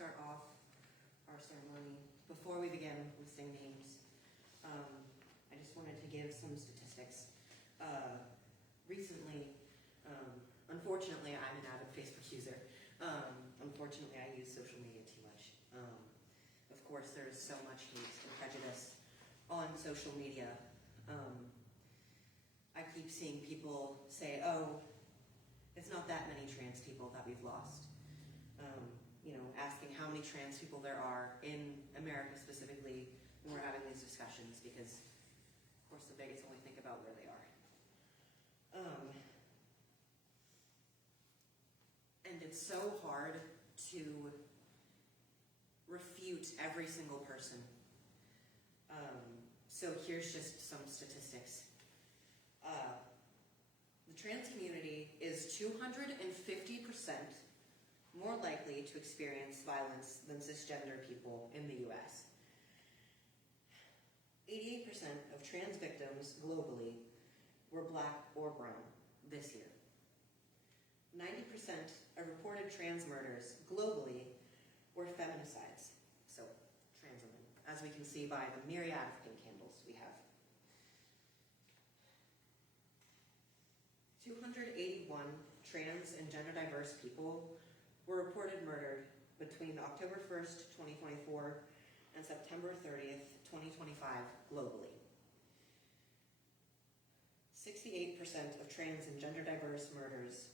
start off our ceremony. Before we begin listing names, I just wanted to give some statistics. Recently, unfortunately, I'm an avid Facebook user. Unfortunately, I use social media too much. Of course, there's so much hate and prejudice on social media. I keep seeing people say, oh, it's not that many trans people that we've lost. Asking how many trans people there are in America specifically when we're having these discussions, because of course the bigots only think about where they are. And it's so hard to refute every single person. So here's just some statistics. The trans community is 250% more likely to experience violence than cisgender people in the US. 88% of trans victims globally were Black or brown this year. 90% of reported trans murders globally were feminicides, so trans women, as we can see by the myriad of pink candles we have. 281 trans and gender diverse people were reported murdered between October 1st, 2024 and September 30th, 2025 globally. 68% of trans and gender diverse murders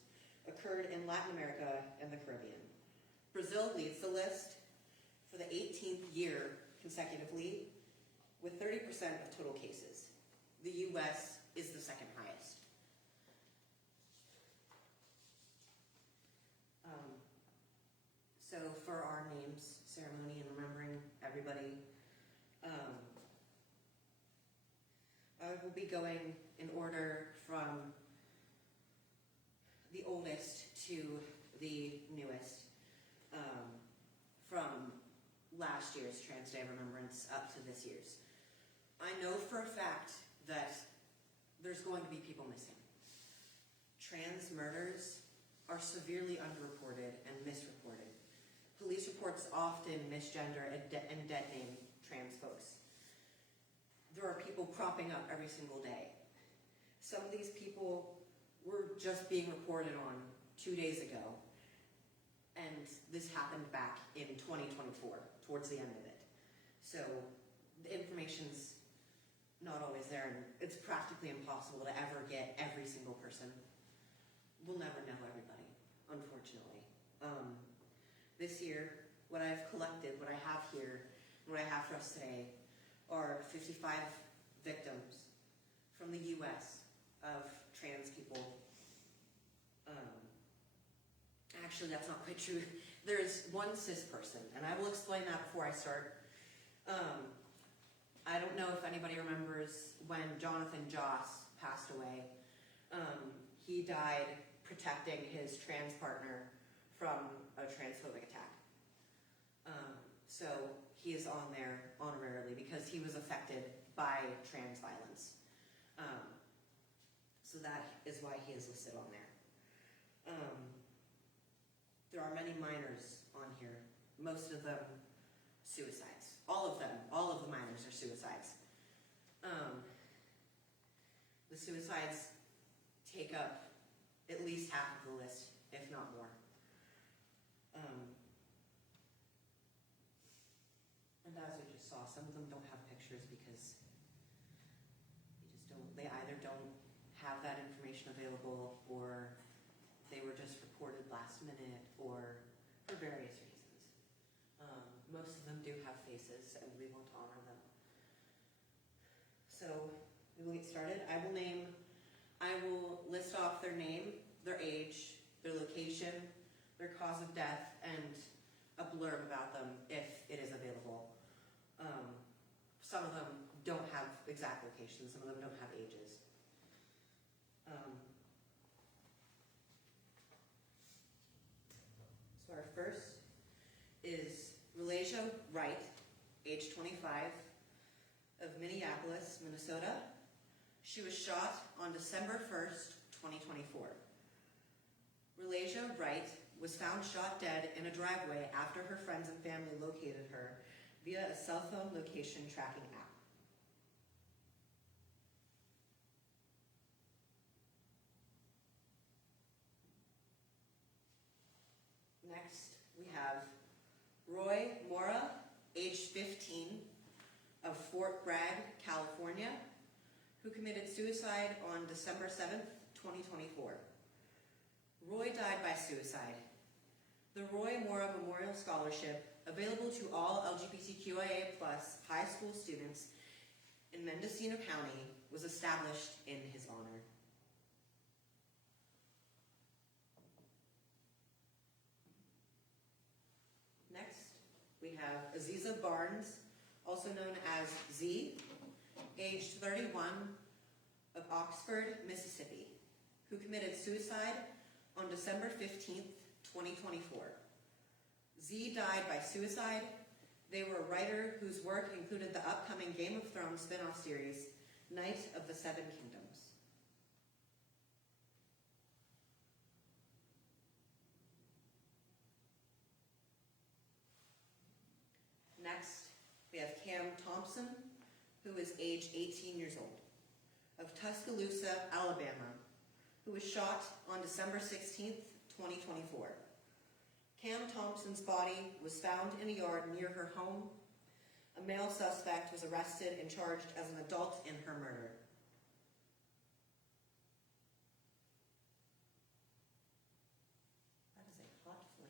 occurred in Latin America and the Caribbean. Brazil leads the list for the 18th year consecutively with 30% of total cases. The US is the second highest. So for our names ceremony and remembering everybody, I will be going in order from the oldest to the newest, from last year's Trans Day of Remembrance up to this year's. I know for a fact that there's going to be people missing. Trans murders are severely underreported and misreported. Police reports often misgender and dead name trans folks. There are people cropping up every single day. Some of these people were just being reported on 2 days ago, and this happened back in 2024, towards the end of it. So the information's not always there, and it's practically impossible to ever get every single person. We'll never know everybody, unfortunately. This year, what I've collected, what I have here, what I have for us today, are 55 victims from the US of trans people. Actually, that's not quite true. There is one cis person, and I will explain that before I start. I don't know if anybody remembers when Jonathan Joss passed away. He died protecting his trans partner from a transphobic attack. So he is on there honorarily because he was affected by trans violence. So that is why he is listed on there. There are many minors on here, most of them suicides. All of the minors are suicides. The suicides take up at least half of the list, if not more. And as we just saw, some of them don't have pictures because they either don't have that information available, or they were just reported last minute, or for various reasons. Most of them do have faces, and we want to honor them. So we will get started. I will list off their name, their age, their location, their cause of death, and a blurb about them if it is available. Some of them don't have exact locations, some of them don't have ages. So our first is Relasia Wright, age 25, of Minneapolis, Minnesota. She was shot on December 1st, 2024. Relasia Wright was found shot dead in a driveway after her friends and family located her via a cell phone location tracking app. Next, we have Roy Mora, age 15, of Fort Bragg, California, who committed suicide on December 7th, 2024. Roy died by suicide. The Roy Mora Memorial Scholarship, available to all LGBTQIA+ high school students in Mendocino County, was established in his honor. Next, we have Aziza Barnes, also known as Z, aged 31, of Oxford, Mississippi, who committed suicide on December 15th, 2024. Z died by suicide. They were a writer whose work included the upcoming Game of Thrones spin-off series, Knight of the Seven Kingdoms. Next, we have Cam Thompson, who is age 18 years old, of Tuscaloosa, Alabama, who was shot on December 16th, 2024. Cam Thompson's body was found in a yard near her home. A male suspect was arrested and charged as an adult in her murder. That is a hot flame.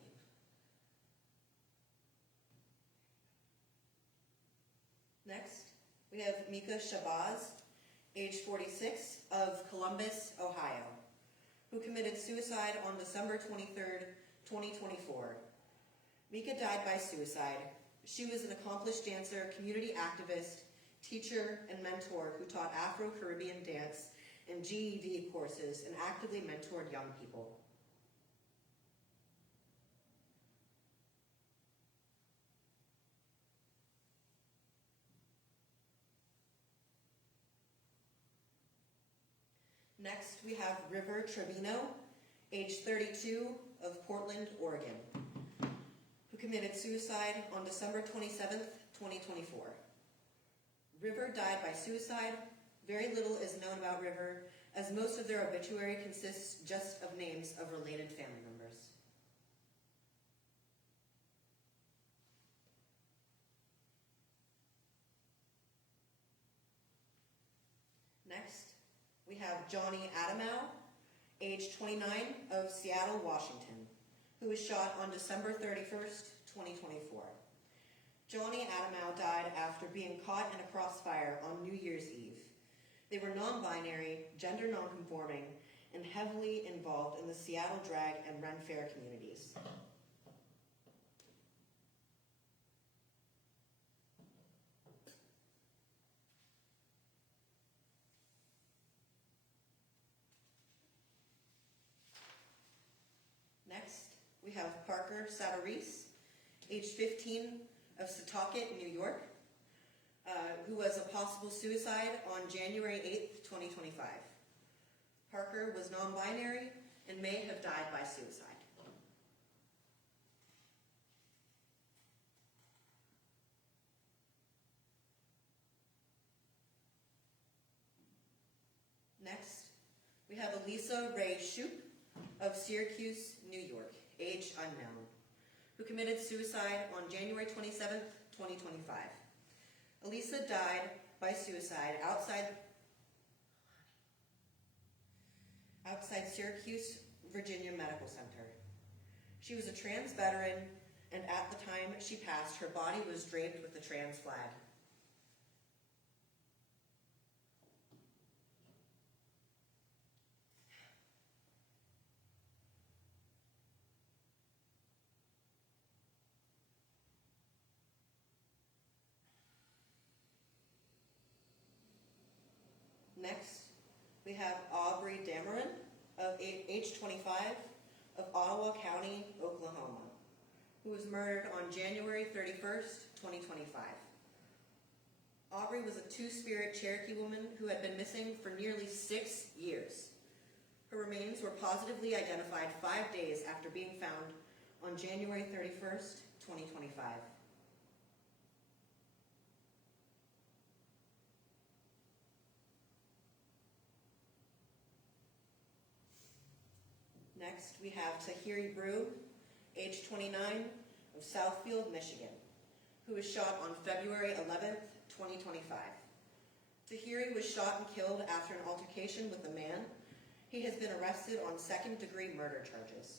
Next, we have Mika Shabazz, age 46, of Columbus, Ohio, who committed suicide on December 23rd, 2024. Mika died by suicide. She was an accomplished dancer, community activist, teacher, and mentor who taught Afro-Caribbean dance and GED courses and actively mentored young people. Next, we have River Trevino, age 32, of Portland, Oregon, who committed suicide on December 27th, 2024. River died by suicide. Very little is known about River, as most of their obituary consists just of names of related family members. Next, we have Johnny Adamo, age 29, of Seattle, Washington, who was shot on December 31st, 2024. Johnny Adamo died after being caught in a crossfire on New Year's Eve. They were non-binary, gender non-conforming, and heavily involved in the Seattle drag and Ren Fair communities. Next, we have Parker Savarese, age 15, of Setauket, New York, who was a possible suicide on January 8th, 2025. Parker was non-binary and may have died by suicide. Next, we have Elisa Ray Shoup of Syracuse, New York, age unknown, who committed suicide on January 27th, 2025. Elisa died by suicide outside Syracuse, Virginia Medical Center. She was a trans veteran, and at the time she passed, her body was draped with the trans flag. Next, we have Aubrey Dameron, of age 25, of Ottawa County, Oklahoma, who was murdered on January 31st, 2025. Aubrey was a Two-Spirit Cherokee woman who had been missing for nearly 6 years. Her remains were positively identified 5 days after being found on January 31st, 2025. Next, we have Tahiri Brew, age 29, of Southfield, Michigan, who was shot on February 11th, 2025. Tahiri was shot and killed after an altercation with a man. He has been arrested on second-degree murder charges.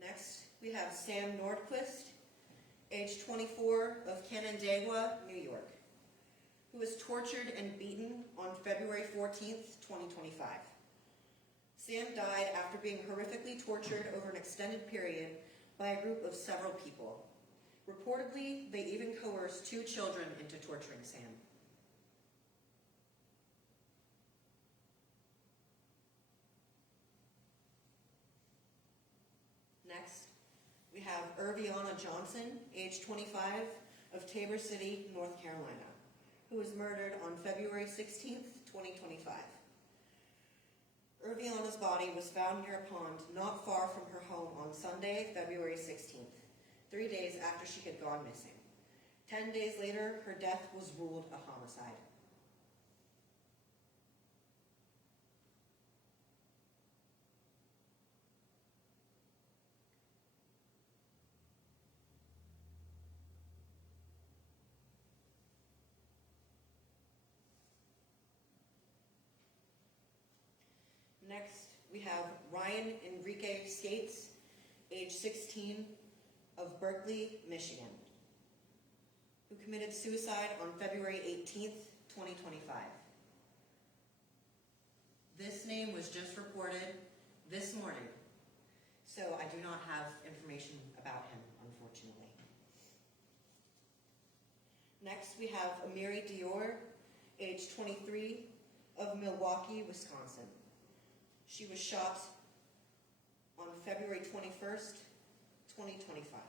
Next, we have Sam Nordquist, age 24, of Canandaigua, New York, who was tortured and beaten on February 14th, 2025. Sam died after being horrifically tortured over an extended period by a group of several people. Reportedly, they even coerced 2 children into torturing Sam. Next, we have Irviana Johnson, age 25, of Tabor City, North Carolina, who was murdered on February 16th, 2025. Irviana's body was found near a pond not far from her home on Sunday, February 16th, 3 days after she had gone missing. 10 days later, her death was ruled a homicide. Next, we have Ryan Enrique Skates, age 16, of Berkeley, Michigan, who committed suicide on February 18th, 2025. This name was just reported this morning, so I do not have information about him, unfortunately. Next, we have Amiri Dior, age 23, of Milwaukee, Wisconsin. She was shot on February 21st, 2025.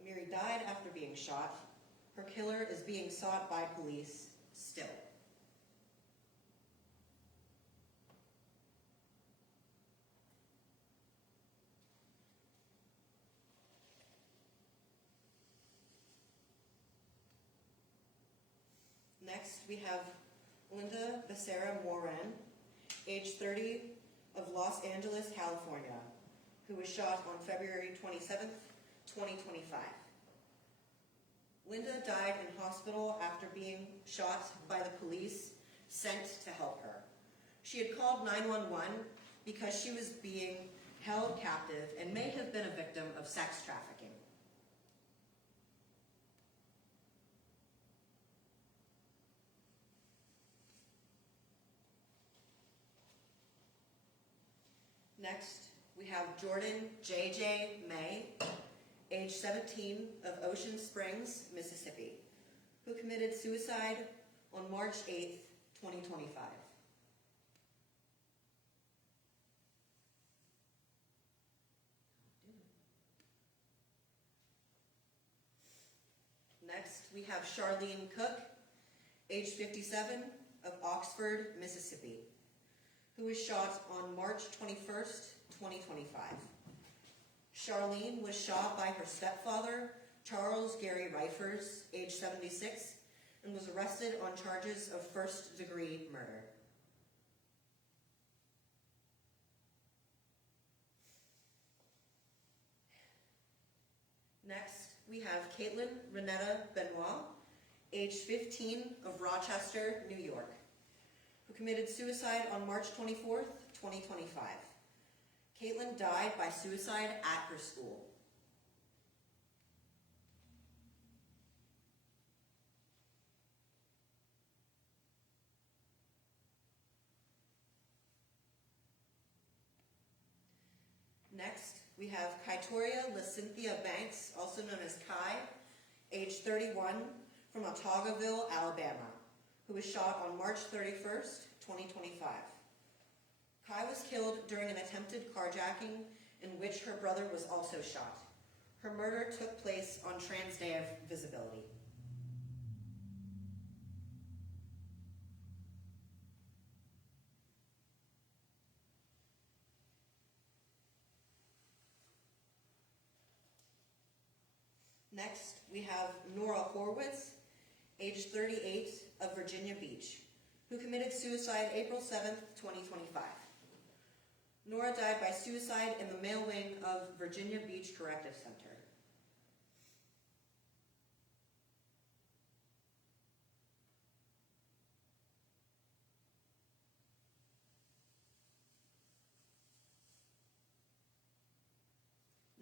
Amiri died after being shot. Her killer is being sought by police still. Next, we have Linda Becerra Moran, age 30, of Los Angeles, California, who was shot on February 27th, 2025. Linda died in hospital after being shot by the police sent to help her. She had called 911 because she was being held captive and may have been a victim of sex trafficking. Next, we have Jordan J.J. May, age 17, of Ocean Springs, Mississippi, who committed suicide on March 8th, 2025. Next, we have Charlene Cook, age 57, of Oxford, Mississippi, who was shot on March 21st, 2025. Charlene was shot by her stepfather, Charles Gary Reifers, age 76, and was arrested on charges of first-degree murder. Next, we have Caitlin Renetta Benoit, age 15, of Rochester, New York, who committed suicide on March 24th, 2025. Caitlin died by suicide at her school. Next, we have Kaitoria LaCynthia Banks, also known as Kai, age 31, from Otaugaville, Alabama, who was shot on March 31st, 2025. Kai was killed during an attempted carjacking in which her brother was also shot. Her murder took place on Trans Day of Visibility. Next, we have Nora Horwitz, age 38, of Virginia Beach, who committed suicide April 7th, 2025. Nora died by suicide in the male wing of Virginia Beach Corrective Center.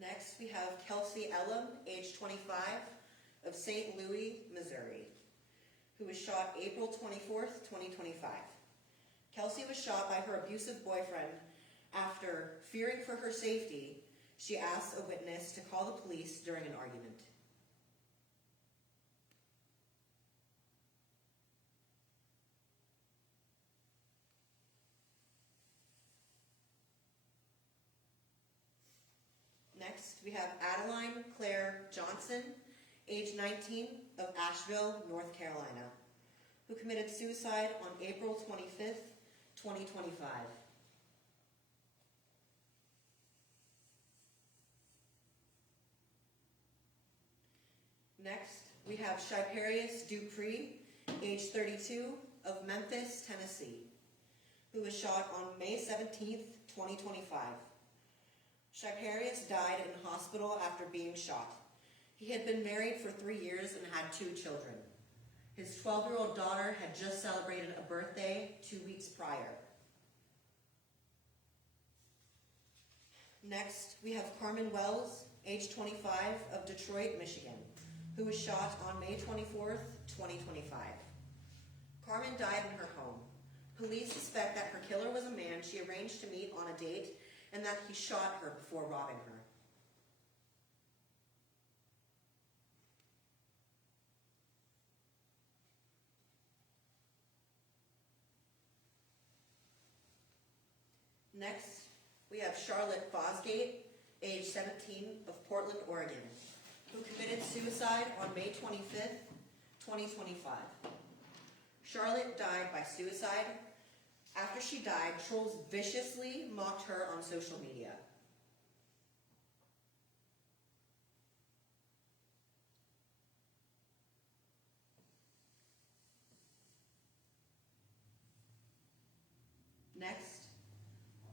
Next, we have Kelsey Elam, age 25, of St. Louis, Missouri, who was shot April 24th, 2025. Kelsey was shot by her abusive boyfriend after, fearing for her safety, she asked a witness to call the police during an argument. Next, we have Adeline Claire Johnson, age 19, of Asheville, North Carolina, who committed suicide on April 25th, 2025. Next, we have Shiperius Dupree, age 32, of Memphis, Tennessee, who was shot on May 17th, 2025. Shiperius died in hospital after being shot. He had been married for 3 years and had 2 children. His 12-year-old daughter had just celebrated a birthday 2 weeks prior. Next, we have Carmen Wells, age 25, of Detroit, Michigan, who was shot on May 24th, 2025. Carmen died in her home. Police suspect that her killer was a man she arranged to meet on a date and that he shot her before robbing her. Next, we have Charlotte Fosgate, age 17, of Portland, Oregon, who committed suicide on May 25th, 2025. Charlotte died by suicide. After she died, trolls viciously mocked her on social media. Next,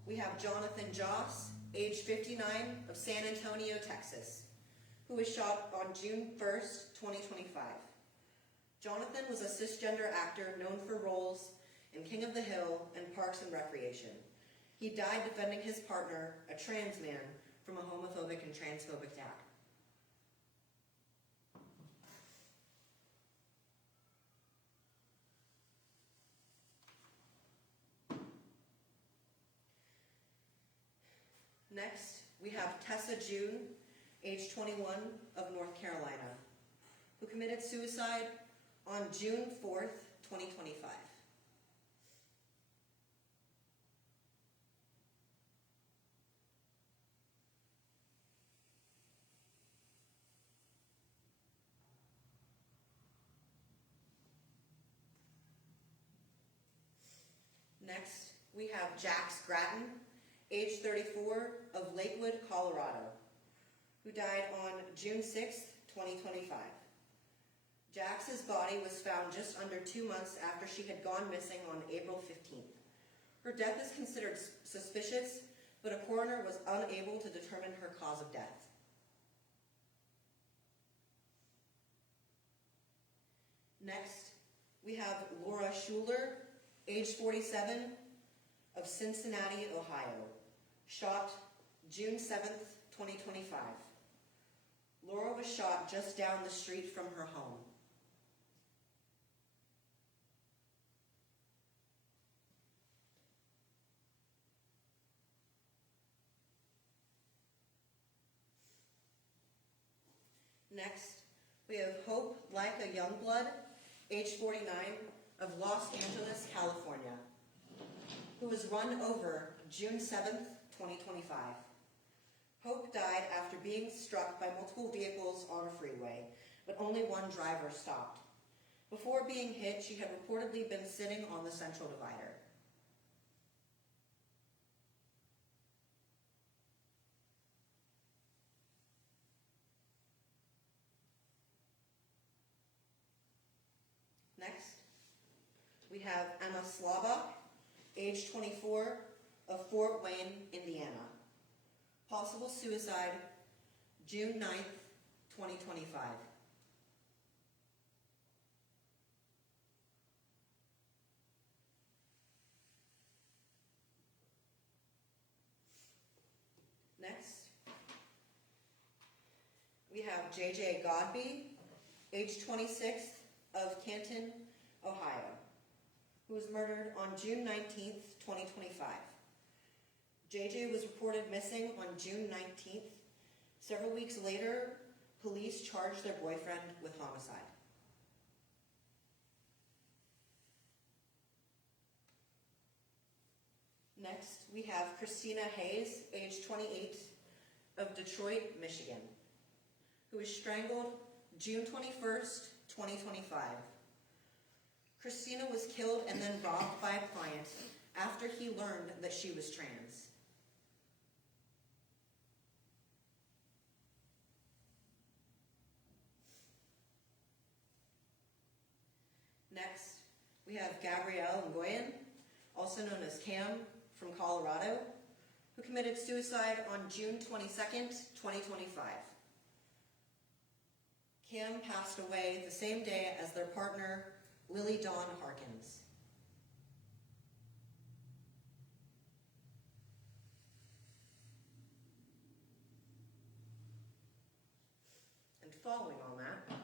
we have Jonathan Joss, age 59, of San Antonio, Texas, who was shot on June 1st, 2025. Jonathan was a cisgender actor known for roles in King of the Hill and Parks and Recreation. He died defending his partner, a trans man, from a homophobic and transphobic attack. Next, we have Tessa June, age 21, of North Carolina, who committed suicide on June 4th, 2025. Next, we have Jax Grattan, age 34, of Lakewood, Colorado, who died on June 6th, 2025. Jax's body was found just under 2 months after she had gone missing on April 15th. Her death is considered suspicious, but a coroner was unable to determine her cause of death. Next, we have Laura Schuler, age 47, of Cincinnati, Ohio, shot June 7th, 2025. Laura was shot just down the street from her home. Next, we have Hope Leica Youngblood, age 49, of Los Angeles, California, who was run over June 7th, 2025. Hope died after being struck by multiple vehicles on a freeway, but only one driver stopped. Before being hit, she had reportedly been sitting on the central divider. Next, we have Emma Slabach, age 24, of Fort Wayne, Indiana. Possible suicide, June 9th, 2025. Next, we have J.J. Godby, age 26, of Canton, Ohio, who was murdered on June 19th, 2025. J.J. was reported missing on June 19th. Several weeks later, police charged their boyfriend with homicide. Next, we have Christina Hayes, age 28, of Detroit, Michigan, who was strangled June 21st, 2025. Christina was killed and then robbed by a client after he learned that she was trans. Next, we have Gabrielle Nguyen, also known as Cam, from Colorado, who committed suicide on June 22nd, 2025. Cam passed away the same day as their partner, Lily Dawn Harkins. And following on that,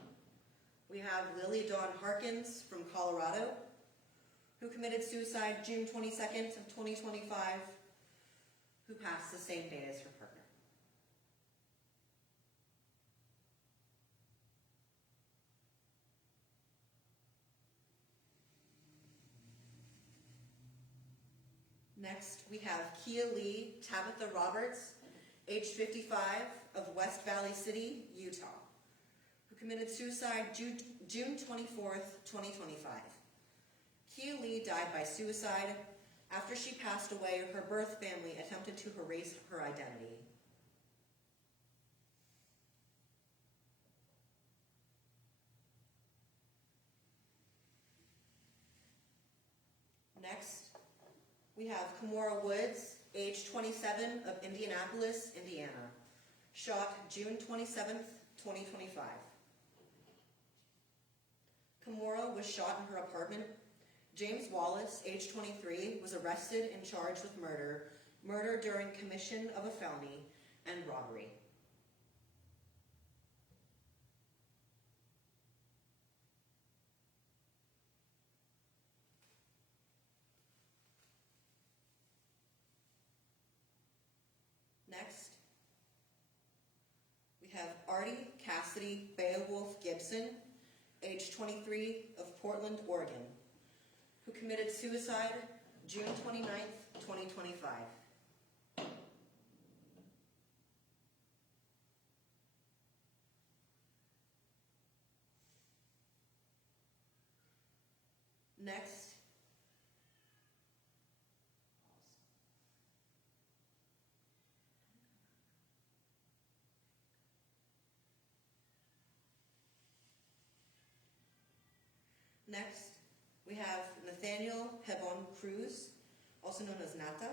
we have Lily Dawn Harkins from Colorado, who committed suicide June 22nd of 2025, who passed the same day as her partner. Next, we have Kia Lee Tabitha Roberts, age 55, of West Valley City, Utah, who committed suicide June 24th, 2025. Kia Lee died by suicide. After she passed away, her birth family attempted to erase her identity. Next, we have Kimora Woods, age 27, of Indianapolis, Indiana, shot June 27th, 2025. Kimora was shot in her apartment. James Wallace, age 23, was arrested and charged with murder during commission of a felony, and robbery. Next, we have Artie Cassidy Beowulf Gibson, age 23, of Portland, Oregon, who committed suicide June 29th, 2025. Next, we have Nathaniel Hebon Cruz, also known as Nata,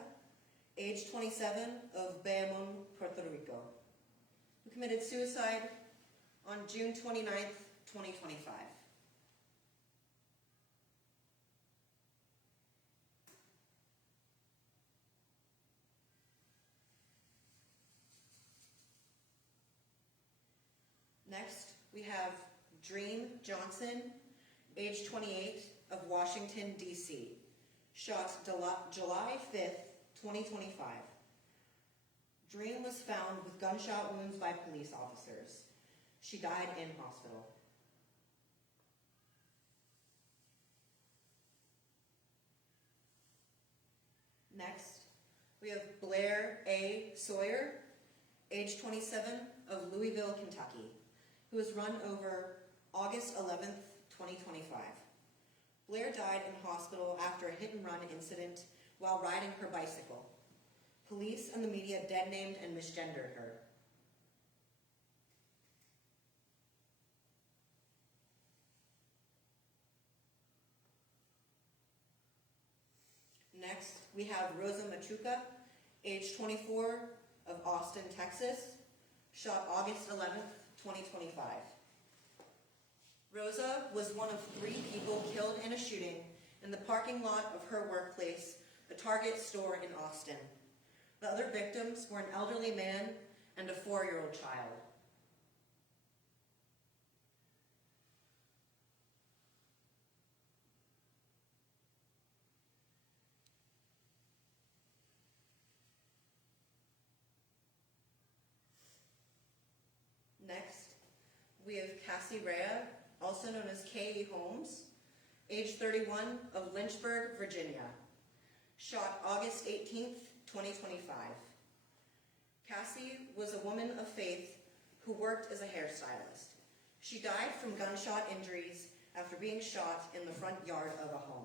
age 27, of Bayamon, Puerto Rico, who committed suicide on June 29th, 2025. Next, we have Dream Johnson, age 28, of Washington, D.C., shot July 5th, 2025. Dream was found with gunshot wounds by police officers. She died in hospital. Next, We have Blair A. Sawyer, age 27, of Louisville, Kentucky, who was run over August 11th, 2025. Blair died in hospital after a hit-and-run incident while riding her bicycle. Police and the media dead-named and misgendered her. Next, we have Rosa Machuca, age 24, of Austin, Texas, shot August 11th, 2025. Rosa was one of 3 people killed in a shooting in the parking lot of her workplace, a Target store in Austin. The other victims were an elderly man and a 4-year-old child. Next, we have Cassie Rea, also known as K.E. Holmes, age 31, of Lynchburg, Virginia, shot August 18th, 2025. Cassie was a woman of faith who worked as a hairstylist. She died from gunshot injuries after being shot in the front yard of a home.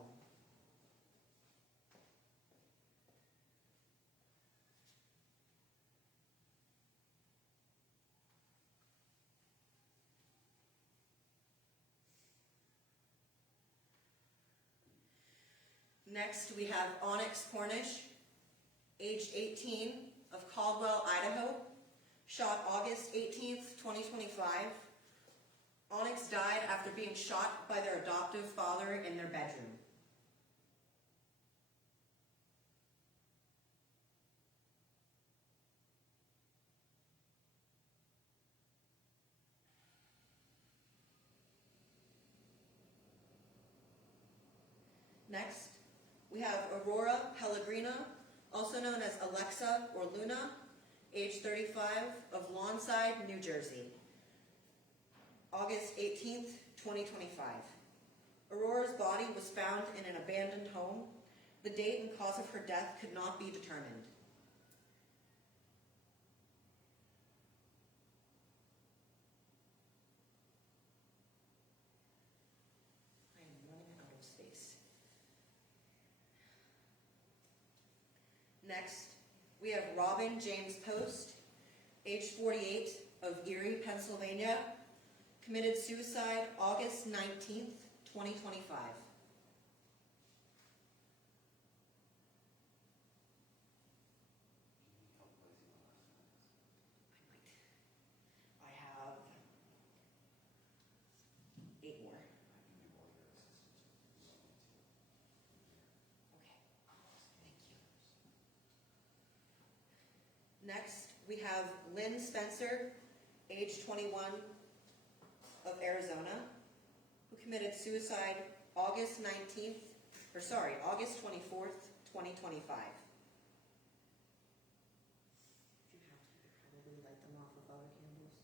Next, we have Onyx Cornish, aged 18, of Caldwell, Idaho, shot August 18th, 2025. Onyx died after being shot by their adoptive father in their bedroom. Next, we have Aurora Pellegrino, also known as Alexa or Luna, age 35, of Lawnside, New Jersey, August 18th, 2025. Aurora's body was found in an abandoned home. The date and cause of her death could not be determined. I am running out of space. Next, we have Robin James Post, age 48, of Erie, Pennsylvania, committed suicide August 19th, 2025. I have 8 more. Okay, thank you. Next, we have Lynn Spencer, age 21, of Arizona, who committed suicide August 24th, 2025. If you have to, you could probably light them off with other candles.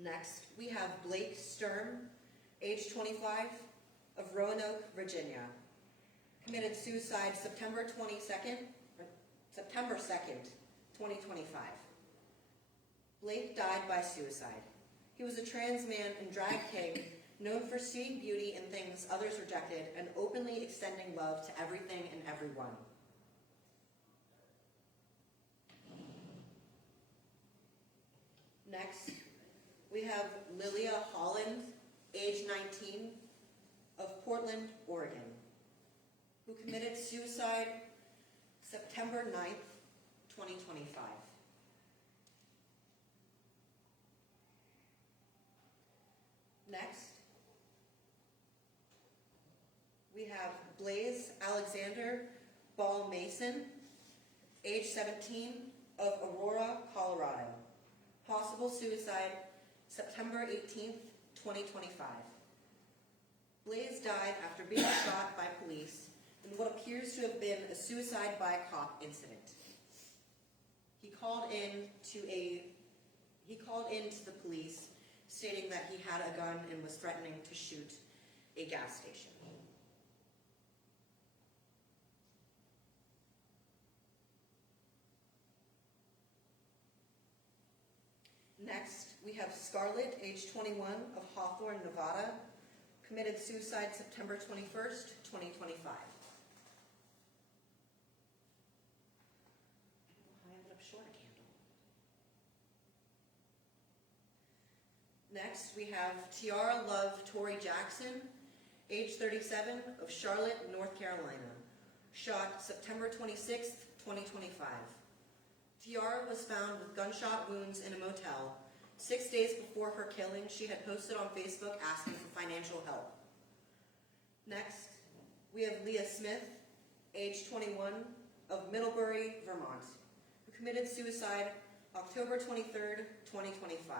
Next, we have Blake Sturm, age 25, of Roanoke, Virginia, committed suicide September 2nd, 2025. Blake died by suicide. He was a trans man and drag king known for seeing beauty in things others rejected and openly extending love to everything and everyone. Next, we have Lilia Holland, age 19, of Portland, Oregon, who committed suicide September 9th, 2025. Next, we have Blaze Alexander Ball Mason, age 17, of Aurora, Colorado. Possible suicide September 18th, 2025. Blaze died after being shot by police in what appears to have been a suicide by cop incident. He called in to the police stating that he had a gun and was threatening to shoot a gas station. Next, we have Scarlett, age 21, of Hawthorne, Nevada, committed suicide September 21st, 2025. I ended up short a candle. Next, we have Tiara Love Torrey Jackson, age 37, of Charlotte, North Carolina, shot September 26th, 2025. Tiara was found with gunshot wounds in a motel. 6 days before her killing, she had posted on Facebook asking for financial help. Next, we have Leah Smith, age 21, of Middlebury, Vermont, who committed suicide October 23rd, 2025.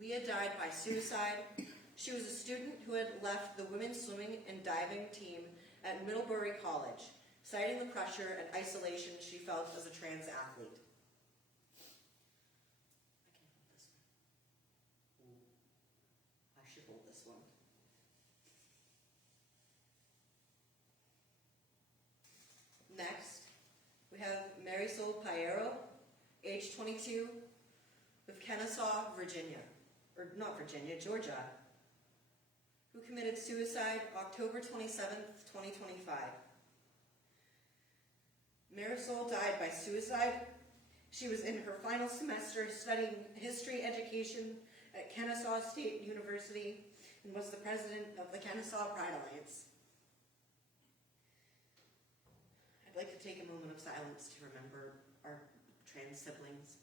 Leah died by suicide. She was a student who had left the women's swimming and diving team at Middlebury College, citing the pressure and isolation she felt as a trans athlete. I should hold this one. Next, we have Marisol Piero, age 22, of Kennesaw, Georgia, who committed suicide October 27th, 2025. Marisol died by suicide. She was in her final semester studying history education at Kennesaw State University and was the president of the Kennesaw Pride Alliance. I'd like to take a moment of silence to remember our trans siblings.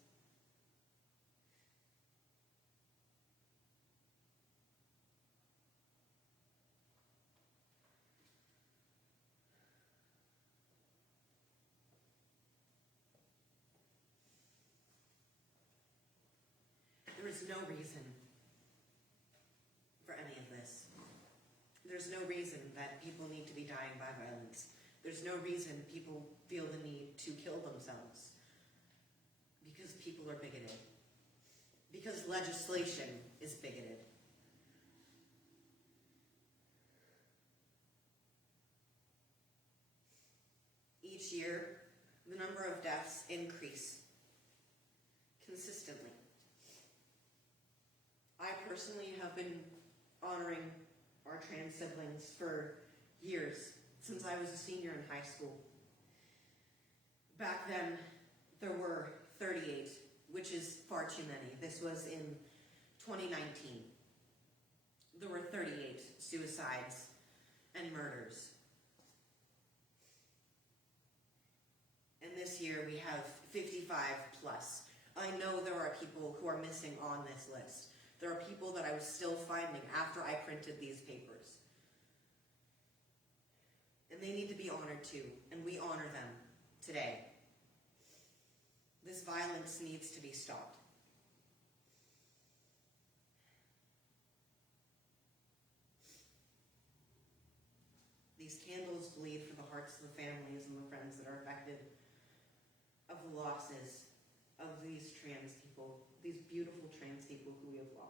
There is no reason for any of this. There's no reason that people need to be dying by violence. There's no reason people feel the need to kill themselves. Because people are bigoted. Because legislation is bigoted. Each year, the number of deaths increase consistently. I personally have been honoring our trans siblings for years, since I was a senior in high school. Back then, there were 38, which is far too many. This was in 2019. There were 38 suicides and murders. And this year we have 55 plus. I know there are people who are missing on this list. There are people that I was still finding after I printed these papers. And they need to be honored too, and we honor them today. This violence needs to be stopped. These candles bleed for the hearts of the families and the friends that are affected of the losses of these trans people, these beautiful trans people who we have lost.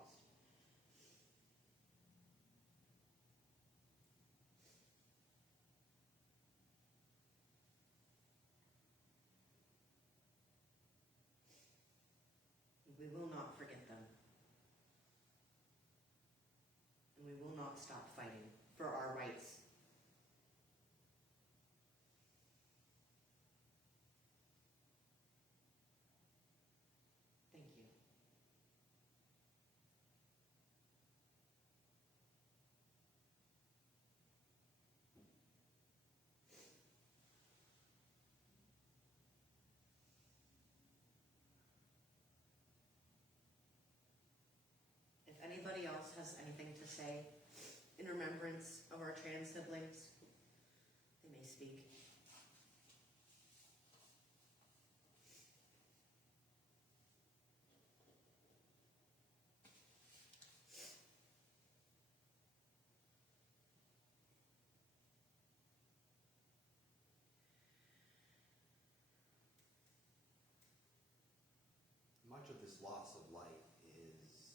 We will not forget them. And we will not stop fighting for our rights. Thank you. If anybody else has anything to say in remembrance of our trans siblings, they may speak. Much of this loss of life is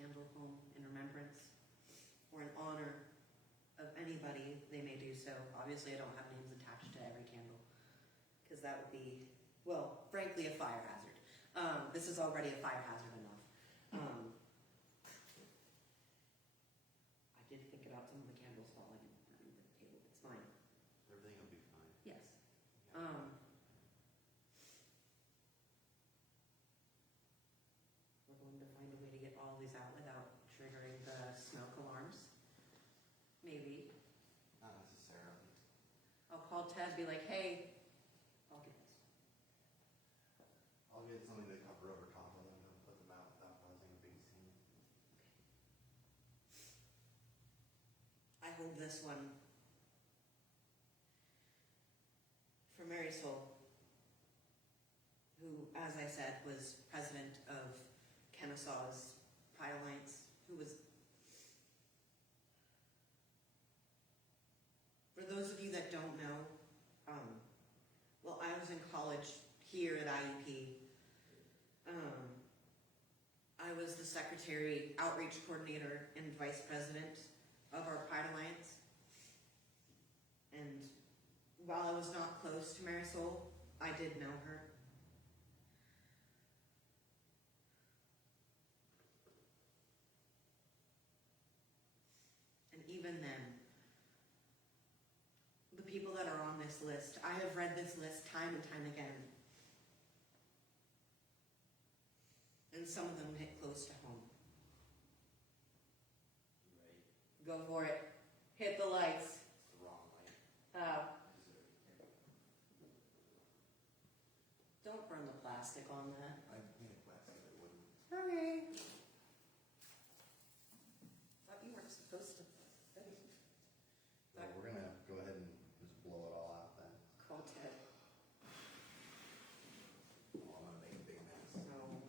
candle home in remembrance or in honor of anybody, they may do so. Obviously, I don't have names attached to every candle because that would be, well, frankly, a fire hazard. This is already a fire hazard enough. I did think about some of the candles falling underneath the table. It's fine. Everything will be fine. Yes. We're going to find a way to get all these out without triggering the smoke alarms. Maybe. Not necessarily. I'll call Ted, be like, hey, I'll get this. I'll get something to cover over top of them and put them out without causing a big scene. I hold this one for Mary Soul, who, as I said, was president of Kennesaw's Pride Alliance, who was, for those of you that don't know, well, I was in college here at IUP. I was the secretary, outreach coordinator, and vice president of our Pride Alliance. And while I was not close to Marisol, I did know her. And even then, the people that are on this list, I have read this list time and time again. And some of them hit close to home. Right. Go for it. Hit the lights. It's the wrong light. Don't burn the plastic on that. I made a plastic that wouldn't. Okay. Thought you weren't supposed to. Well, we're gonna go ahead and just blow it all out then. Call Ted. Oh, I'm gonna make a big mess. No.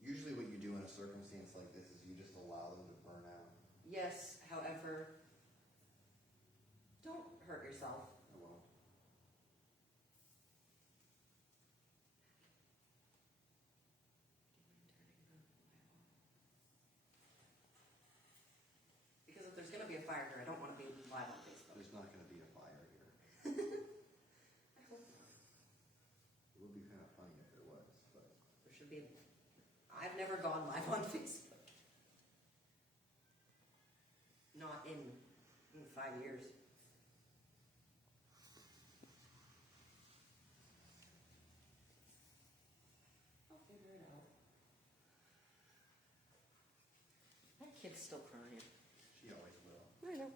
Usually what you do in a circumstance like this is you just allow them to burn out. Yes, however, don't hurt yourself. I won't. Because if there's going to be a fire here, I don't want to be live on Facebook. There's not gonna be a fire here. I hope not. It would be kind of funny if there was, but. There should be. I've never gone live on Facebook. Not in 5 years. I'll figure it out. That kid's still crying. She always will. I know.